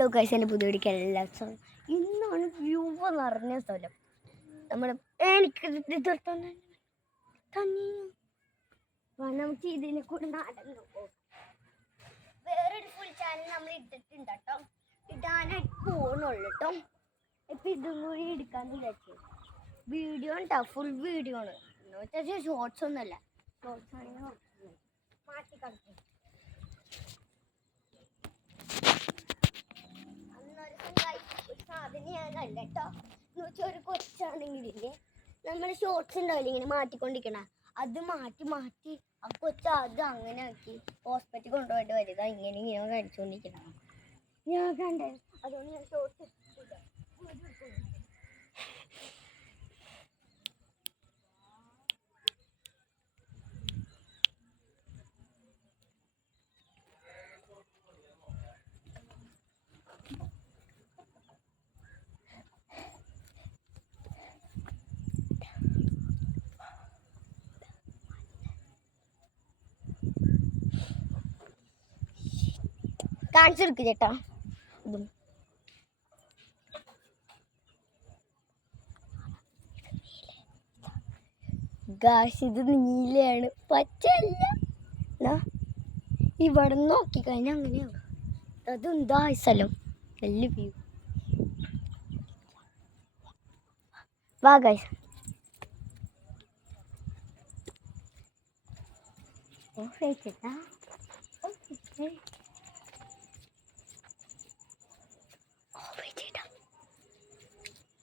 Hello guys, എൻ്റെ പുതിയ വീഡിയോക്ക് എല്ലാ സ്ഥലം. ഇന്നാണ് വ്യൂ നിറഞ്ഞ സ്ഥലം. നമ്മൾ എനിക്ക് നമുക്ക് ഇതിനെ കൂടെ നടന്നു പോകും. വേറൊരു ഫുൾ ചാനൽ നമ്മൾ ഇട്ടിട്ടുണ്ട് കേട്ടോ, ഇടാനായിട്ട് പോകുന്നുള്ളൂ കേട്ടോ. ഇപ്പം ഇതും കൂടി എടുക്കാന്ന് വിചാരിച്ചു. വീഡിയോ ഉണ്ടാവും, ഫുൾ വീഡിയോ ആണ് എന്ന് വെച്ചാൽ ഷോർട്സ് ഒന്നുമല്ല. ഷോർട്സ് ആണെങ്കിൽ മാറ്റി കളിക്കും. സാധനം ഞാൻ കണ്ട കേട്ടോ. എന്ന് വെച്ചാൽ ഒരു കൊച്ചാണെങ്കിലില്ലേ, നമ്മൾ ഷോർട്സ് ഉണ്ടാവില്ല ഇങ്ങനെ മാറ്റിക്കൊണ്ടിരിക്കണ, അത് മാറ്റി മാറ്റി ആ കൊച്ച അത് അങ്ങനെ ആക്കി ഹോസ്പിറ്റലിൽ കൊണ്ടുപോയിട്ട് വരുക. ഇങ്ങനെ ഇങ്ങനെ കഴിച്ചുകൊണ്ടിരിക്കണം ഞാൻ കണ്ടേ. അതുകൊണ്ട് ഞാൻ ഷോർട്സ് കാണിച്ചെടുക്ക് ചേട്ടാ. ഇതും ഗായ്സ്, ഇത് നീലയാണ്, പച്ചയല്ല. ഇവിടെ നോക്കിക്കഴിഞ്ഞാൽ അങ്ങനെയാവും. അതെന്താ സ്ഥലം, നല്ല വ്യൂ. വാ ഗായ്സ്. ചേട്ടാ